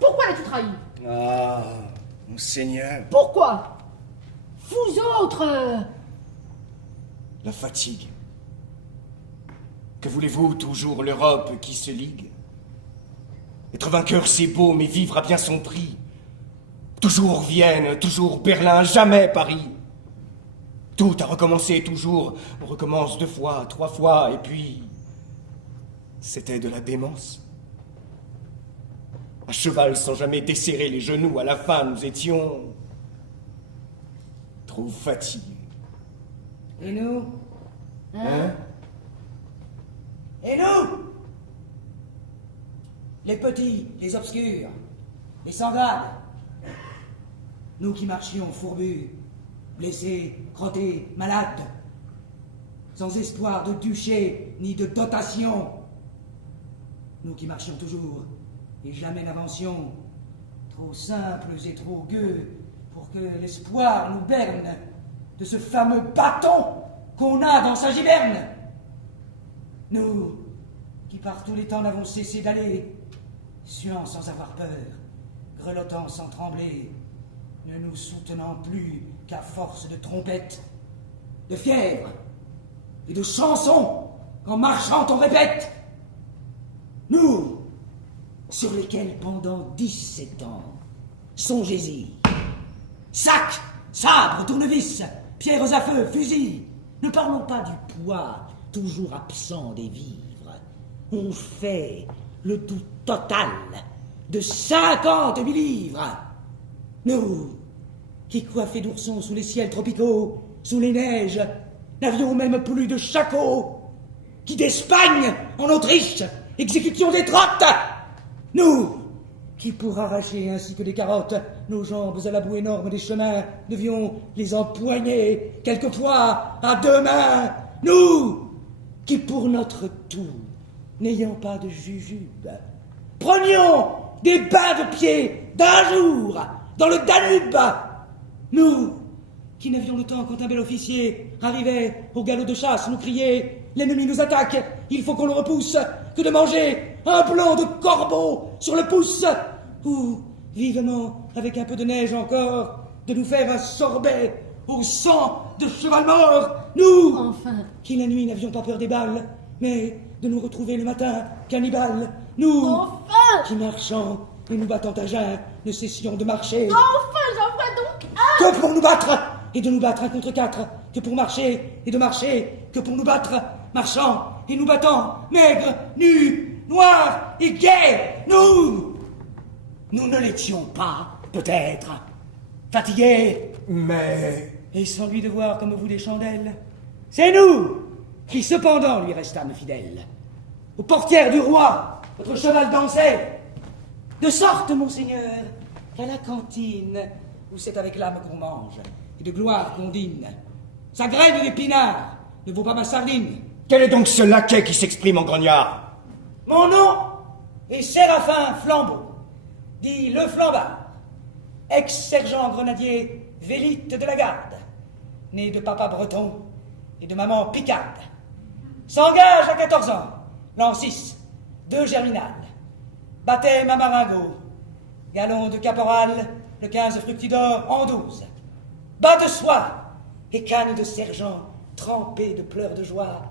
Pourquoi l'as-tu trahi? Ah, mon Seigneur. Pourquoi? Vous autres... La fatigue. Que voulez-vous, toujours l'Europe qui se ligue? Être vainqueur, c'est beau, mais vivre a bien son prix. Toujours Vienne, toujours Berlin, jamais Paris. Tout a recommencé, toujours. On recommence 2 fois, 3 fois, et puis... C'était de la démence. À cheval sans jamais desserrer les genoux, à la fin nous étions... trop fatigués. Et nous? Hein? Et nous? Les petits, les obscurs, les sans grade. Nous qui marchions fourbus, blessés, crottés, malades, sans espoir de duché ni de dotation. Nous qui marchions toujours et jamais n'avancions, trop simples et trop gueux pour que l'espoir nous berne de ce fameux bâton qu'on a dans sa giberne. Nous qui par tous les temps n'avons cessé d'aller, suant sans avoir peur, grelottant sans trembler, ne nous soutenant plus qu'à force de trompettes, de fièvre et de chansons qu'en marchant on répète. Nous, sur lesquels pendant 17 ans, songez-y, sacs, sabres, tournevis, pierres à feu, fusils, ne parlons pas du poids toujours absent des vivres. On fait le tout total de 50 000 livres. Nous, qui coiffés d'oursons sous les ciels tropicaux, sous les neiges, n'avions même plus de shako, qui d'Espagne en Autriche exécutions des trottes. Nous, qui pour arracher ainsi que des carottes nos jambes à la boue énorme des chemins, devions les empoigner quelquefois à 2 mains. Nous, qui pour notre tout, n'ayant pas de jujube, prenions des bains de pied d'un jour dans le Danube. Nous, qui n'avions le temps quand un bel officier arrivait au galop de chasse nous criait « L'ennemi nous attaque, il faut qu'on le repousse », que de manger un blanc de corbeau sur le pouce, ou, vivement, avec un peu de neige encore, de nous faire un sorbet au sang de cheval mort. Nous, Enfin. qui la nuit n'avions pas peur des balles, mais de nous retrouver le matin cannibales. Nous, Enfin. qui marchant et nous battant à jeun, ne cessions de marcher. Enfin, j'en vois donc un. Que pour nous battre, et de nous battre 1 contre 4, que pour marcher, et de marcher, que pour nous battre, marchant, et nous battant, maigres, nus, noirs et gais, nous ne l'étions pas, peut-être, fatigués, Mais... et sans lui devoir comme vous des chandelles. C'est nous qui cependant lui restâmes fidèles. Aux portières du roi, votre cheval dansait, de sorte, monseigneur, qu'à la cantine, où c'est avec l'âme qu'on mange, et de gloire qu'on dîne, sa graine d'épinard ne vaut pas ma sardine. Quel est donc ce laquais qui s'exprime en grognard? Mon nom est Séraphin Flambeau, dit le Flambard, ex-sergent grenadier Vélite de la Garde, né de papa breton et de maman picarde. S'engage à 14 ans, l'an 6, 2 germinal. Baptême à Marengo, galon de caporal, le 15 fructidor en 12. Bas de soie et canne de sergent trempée de pleurs de joie,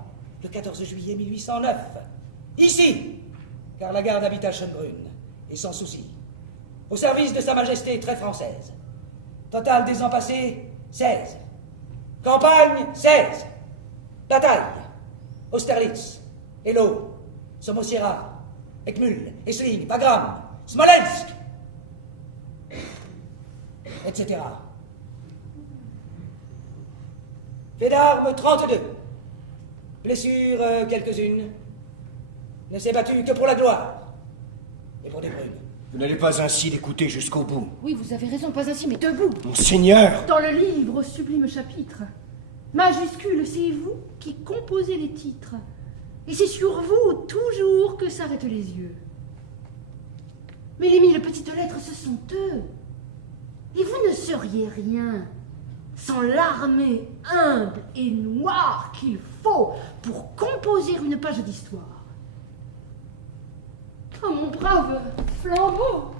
le 14 juillet 1809. Ici, car la garde habite à Schönbrunn, et sans souci. Au service de Sa Majesté très française. Total des ans passés, 16. Campagne, 16. Bataille, Austerlitz, Eylau, Somosierra, Eckmühl, Essling, Wagram, Smolensk, etc. Fait d'armes 32. Blessures quelques-unes. Ne s'est battu que pour la gloire et pour des brunes. Vous n'allez pas ainsi l'écouter jusqu'au bout. Oui, vous avez raison, pas ainsi, mais debout. Monseigneur! Dans le livre, sublime chapitre, majuscule, c'est vous qui composez les titres. Et c'est sur vous, toujours, que s'arrêtent les yeux. Mais les 1000 petites lettres, ce sont eux. Et vous ne seriez rien sans l'armée humble et noire qu'il faut pour composer une page d'histoire. Oh, mon brave Flambeau!